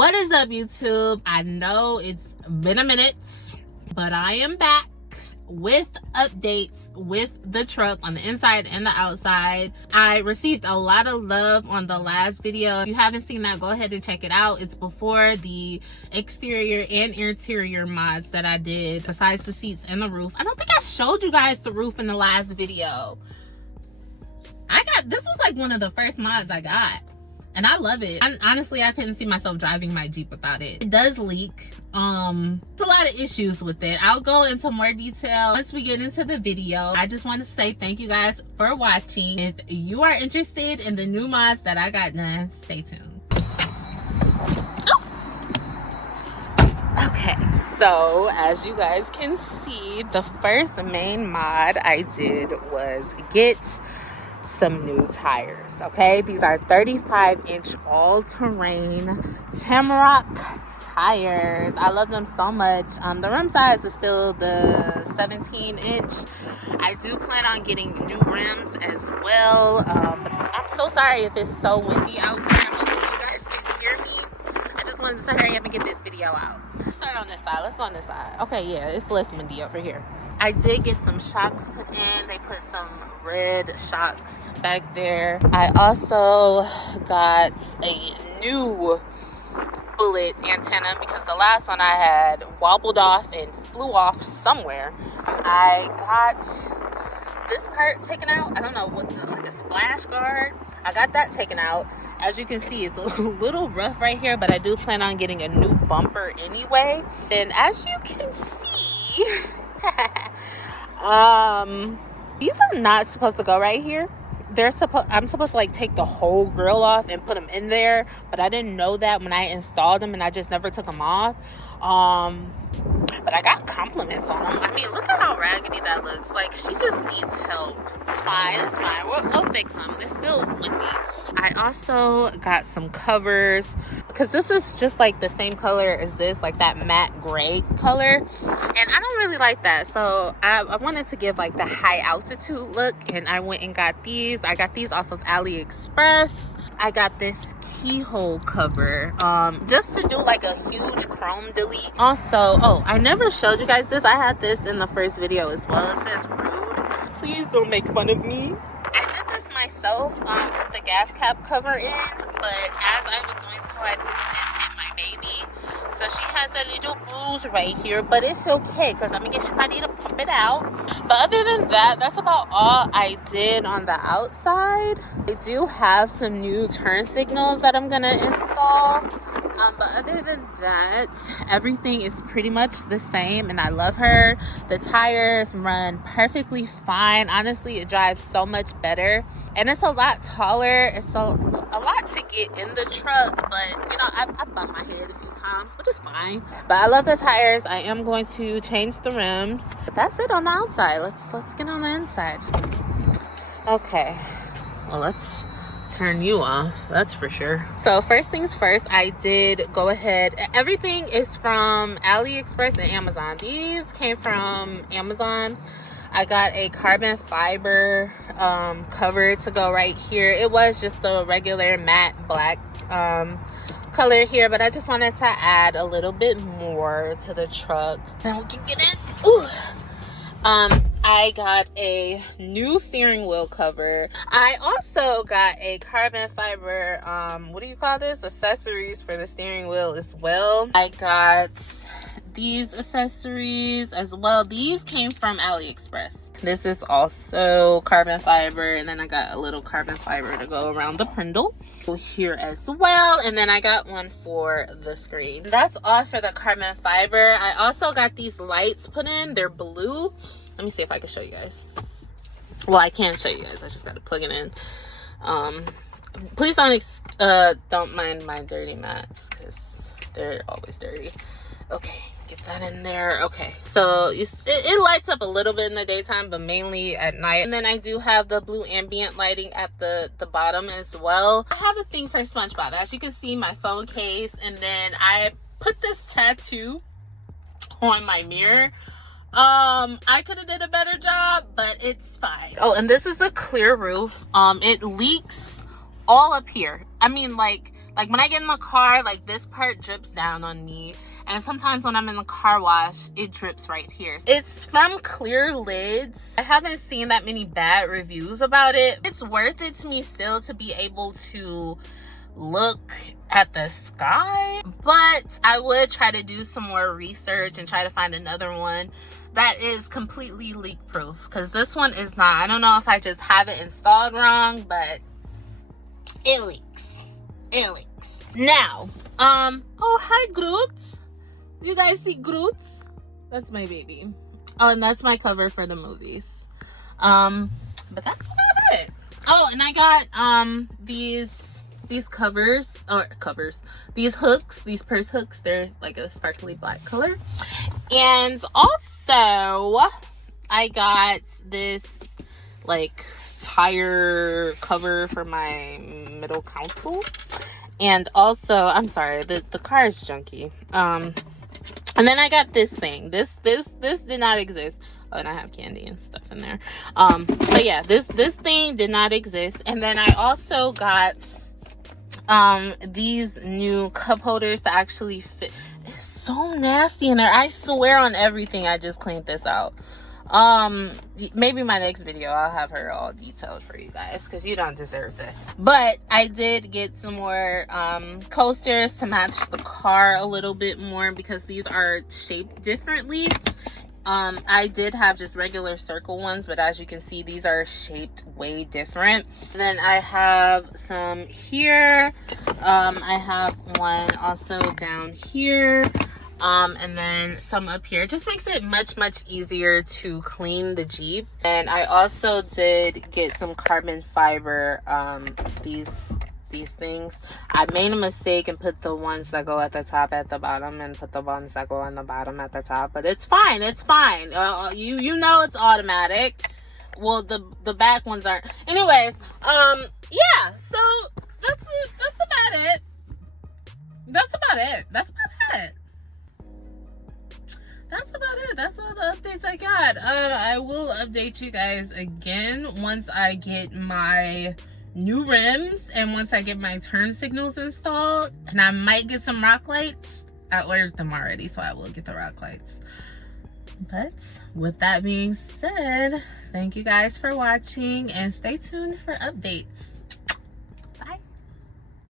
What is up, YouTube? I know it's been a minute, but I am back with updates with the truck on the inside and the outside. I received a lot of love on the last video. If you haven't seen that, go ahead and check it out. It's before the exterior and interior mods that I did besides the seats and the roof. I don't think I showed you guys the roof in the last video. This was like one of the first mods I got, and I love it. Honestly, I couldn't see myself driving my Jeep without it. It does leak. It's a lot of issues with it. I'll go into more detail once we get into the video. I just want to say thank you guys for watching. If you are interested in the new mods that I got done, stay tuned. Oh! Okay, so as you guys can see, the first main mod I did was get some new tires. Okay, these are 35-inch all-terrain Tamrock tires. I love them so much. The rim size is still the 17-inch. I do plan on getting new rims as well. But I'm so sorry if it's so windy out here. Hopefully you guys can hear me. I just wanted to hurry up and get this video out. Let's start on this side. Let's go on this side. Okay, yeah, it's less windy over here. I did get some shocks put in. They put some red shocks back there. I also got a new bullet antenna because the last one I had wobbled off and flew off somewhere. I got this part taken out. I don't know what, like a splash guard. I got that taken out. As you can see, it's a little rough right here, but I do plan on getting a new bumper anyway. And as you can see, these are not supposed to go right here. I'm supposed to like take the whole grill off and put them in there, but I didn't know that when I installed them, and I just never took them off. But I got compliments on them. I mean, look at how raggedy that looks. Like, she just needs help. It's fine. It's fine. We'll fix them. It's still windy. I also got some covers because this is just like the same color as this, like that matte gray color. And I don't really like that. So I wanted to give like the high altitude look, and I went and got these. I got these off of AliExpress. I got this keyhole cover just to do like a huge chrome delete. Also, oh, I never showed you guys this. I had this in the first video as well. It says rude, please don't make fun of me. I did this myself with the gas cap cover in, but as I was doing so, I did tip my baby. So she has a little bruise right here, but it's okay because I'm gonna get somebody to pump it out. But other than that, that's about all I did on the outside. I do have some new turn signals that I'm gonna install. But other than that, everything is pretty much the same, and I love her. The tires run perfectly fine. Honestly, it drives so much better, and it's a lot taller. It's a lot to get in the truck, but you know, I bumped my head a few times, but it's fine. But I love the tires. I am going to change the rims. But that's it on the outside. Let's get on the inside. Okay, well, let's turn you off, that's for sure. So first things first, I did go ahead, everything is from AliExpress and Amazon. These came from Amazon. I got a carbon fiber cover to go right here. It was just the regular matte black color here, but I just wanted to add a little bit more to the truck. Now we can get in. Ooh. I got a new steering wheel cover. I also got a carbon fiber, what do you call this? Accessories for the steering wheel as well. I got these accessories as well. These came from AliExpress. This is also carbon fiber, and then I got a little carbon fiber to go around the brindle here as well, and then I got one for the screen. That's all for the carbon fiber. I also got these lights put in. They're blue. Let me see if I can show you guys. Well, I can show you guys. I just got to plug it in. Please don't mind my dirty mats because they're always dirty. Okay, get that in there. Okay, so it lights up a little bit in the daytime, but mainly at night. And then I do have the blue ambient lighting at the bottom as well. I have a thing for SpongeBob. As you can see, my phone case, and then I put this tattoo on my mirror. I could have did a better job, but it's fine. Oh, and this is a clear roof. It leaks all up here. I mean, like when I get in the car, like this part drips down on me, and sometimes when I'm in the car wash, it drips right here. It's from Clear Lids. I haven't seen that many bad reviews about it. It's worth it to me still to be able to look at the sky, but I would try to do some more research and try to find another one that is completely leak proof, because this one is not. I don't know if I just have it installed wrong, but it leaks. Now, oh, hi Groot. You guys see Groot? That's my baby. Oh, and that's my cover for the movies. But that's about it. Oh, and I got these covers, these hooks, these purse hooks. They're like a sparkly black color. And also I got this like tire cover for my middle console. And also, I'm sorry, the car is junky. And then I got this thing. This did not exist. Oh, and I have candy and stuff in there. But yeah, this thing did not exist. And then I also got these new cup holders to actually fit. It's so nasty in there. I swear on everything, I just cleaned this out. Maybe my next video I'll have her all detailed for you guys, because you don't deserve this. But I did get some more coasters to match the car a little bit more, because these are shaped differently. I did have just regular circle ones, but as you can see, these are shaped way different. And then I have some here. I have one also down here. And then some up here. It just makes it much easier to clean the Jeep. And I also did get some carbon fiber, these things. I made a mistake and put the ones that go at the top at the bottom, and put the ones that go on the bottom at the top, but it's fine. You know it's automatic. Well, the back ones aren't. Anyways, yeah, so that's about it. That's all the updates I got. I will update you guys again once I get my new rims and once I get my turn signals installed, and I might get some rock lights. I ordered them already, so I will get the rock lights. But with that being said, thank you guys for watching, and stay tuned for updates.